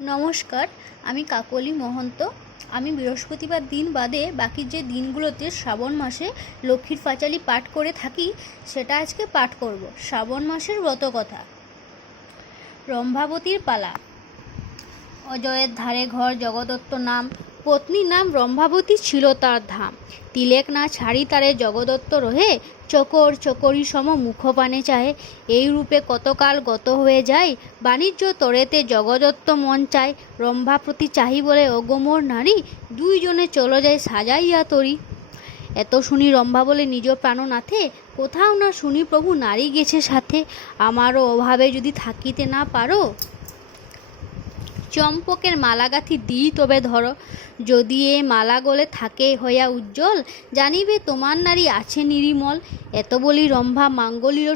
নমস্কার, আমি কাকলি মহন্ত। আমি বৃহস্পতিবার দিন বাদে বাকি যে দিনগুলোতে শ্রাবণ মাসে লক্ষ্মীর পাঁচালী পাঠ করে থাকি সেটা আজকে পাঠ করব। শ্রাবণ মাসের ব্রতকথা। রম্ভাবতীর পালা। অজয়ের ধারে ঘর জগদত্ত নাম, পত্নীর নাম রম্ভাবতী ছিল তার ধাম। তিলেক না ছাড়ি তারে জগদত্ত রহে, চকর চকরি সম মুখপানে চাহে। এই রূপে কতকাল গত হয়ে যায়, বাণিজ্য তরেতে জগদত্ত মন চায়। রম্ভা প্রতি চাহি বলে অগমর নারী, দুইজনে চলে যায় সাজাইয়া তরি। এত শুনি রম্ভা বলে নিজ প্রাণনাথে, কোথাও না শুনি প্রভু নারী গেছে সাথে। আমারও অভাবে যদি থাকিতে না পারো, চম্পকের মালাগাথি দিই তবে ধরো। যদি এ মালা গলে থাকে হইয়া উজ্জ্বল, জানিবে তোমার নারী আছে নিরিমল। এত বলি রম্ভা মাঙ্গলির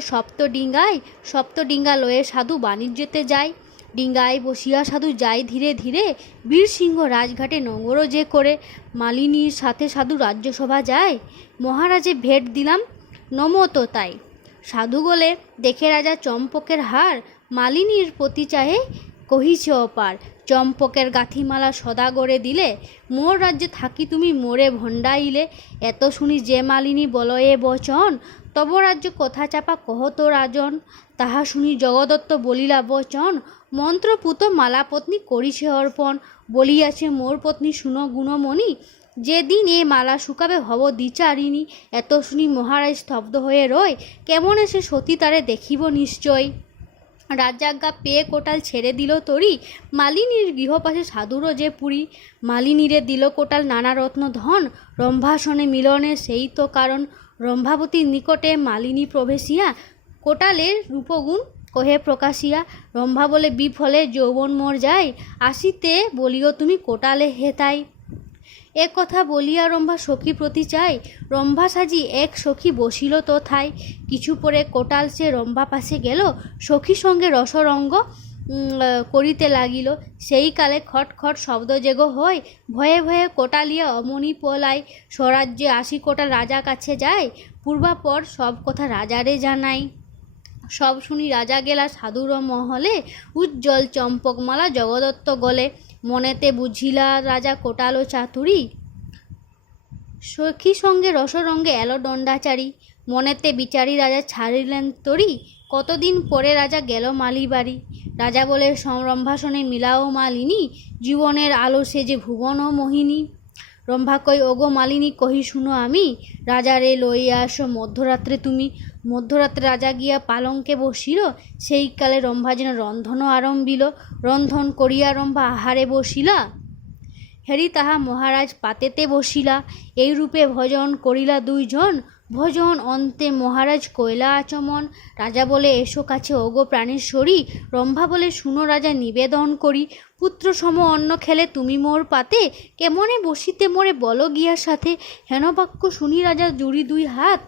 সপ্ত ডিঙ্গা লয়ে সাধু বাণিজ্যতে যায়। ডিঙ্গায় বসিয়া সাধু যায় ধীরে ধীরে, বীরসিংহ রাজঘাটে নোংর যে করে। মালিনীর সাথে সাধু রাজ্যসভা যায়, মহারাজে ভেট দিলাম নমত তাই। সাধু বলে দেখে রাজা চম্পকের হার, মালিনীর প্রতি চাহে কহিছে অপার। চম্পকের গাঁথিমালা সদা গড়ে দিলে, মোর রাজ্যে থাকি তুমি মোরে ভণ্ডাইলে। এত শুনি যে মালিনী বলয়ে বচন, তব রাজ্য কথা চাপা কহত রাজন। তাহা শুনি জগদত্ত বলিলা বচন, মন্ত্রপুত মালাপত্নী করিছে অর্পণ। বলিয়াছে মোর পত্নী শুনো গুণমণি, যেদিন এ মালা শুকাবে হব দ্বিচারিণী। এত শুনি মহারাজ স্তব্ধ হয়ে রয়, কেমন এসে সতী তারে দেখিব নিশ্চয়। রাজাজ্ঞা পেয়ে কোটাল ছেড়ে দিল তরি, মালিনীর গৃহপাশে সাধুরও যে পুরী। মালিনীরে দিল কোটাল নানা রত্ন ধন, রম্ভাসনে মিলনের সেই তো কারণ। রম্ভাবতীর নিকটে মালিনী প্রবেশিয়া, কোটালের রূপগুণ কহে প্রকাশিয়া। রম্ভা বলে বিফলে যৌবন মোর যায়, আসিতে বলিও তুমি কোটালে হেতাই। এ কথা বলিয়া রম্ভা সখী প্রতি চায়, রম্ভা সাজি এক সখী বসিল তথায়। কিছু পরে কোটাল সে রম্ভা পাশে গেল, সখী সঙ্গে রসরঙ্গ করিতে লাগিল। সেই কালে খট খট শব্দ যেগ হয়, ভয়ে ভয়ে কোটালিয়া অমনি পলায়। স্বরাজ্যে আসি কোটাল রাজা কাছে যায়, পূর্বাপর সব কথা রাজারে জানাই। সব শুনি রাজা গেলা সাধুর মহলে, উজ্জ্বল চম্পকমালা জগদত্ত গলে। মনেতে বুঝিলা রাজা কোটাল ও চাতুরী, সখী সঙ্গে রসরঙ্গে এলো দণ্ডাচারী। মনেতে বিচারি রাজা ছাড়িলেন তরি, কতদিন পরে রাজা গেল মালিবাড়ি। রাজা বলে রম্ভাসনে মিলাও মালিনী, জীবনের আলো সে যে ভুবন ও মোহিনী। রম্ভা কই ওগো মালিনী কহি শুনো আমি, রাজারে লইয়া আসো মধ্যরাত্রে তুমি। মধ্যরাত্রে রাজা গিয়া পালঙ্কে বসিল, সেই কালে রম্ভা যেন রন্ধনও আরম্ভিল। রন্ধন করিয়া রম্ভা আহারে বসিলা, হেরি তাহা মহারাজ পাতেতে বসিলা। এই রূপে ভজন করিলা দুইজন, ভজন অন্তে মহারাজ কইলা আচমন। রাজা বলে এসো কাছে ওগো প্রাণেশ্বরী, রম্ভা বলে শুনো রাজা নিবেদন করি। পুত্র সম অন্ন খেলে তুমি মোর পাতে, কেমনে বসিতে মোরে বলো গিয়া সাথে। হেন বাক্য শুনি রাজা জুড়ি দুই হাত,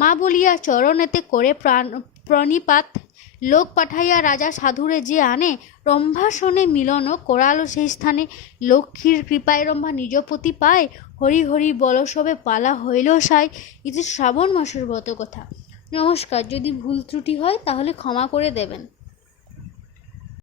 মা বলিয়া চরণেতে করে প্রণিপাত। লোক পাঠাইয়া রাজা সাধুরে যে আনে, রম্ভাসনে মিলন করালো সেই স্থানে। লক্ষ্মীর কৃপায় রম্ভা নিজপতি পায়, হরি হরি বল সবে পালা হইল সাই। ইতি শ্রাবণ মাসের ব্রতকথা। নমস্কার, যদি ভুল ত্রুটি হয় তাহলে ক্ষমা করে দেবেন।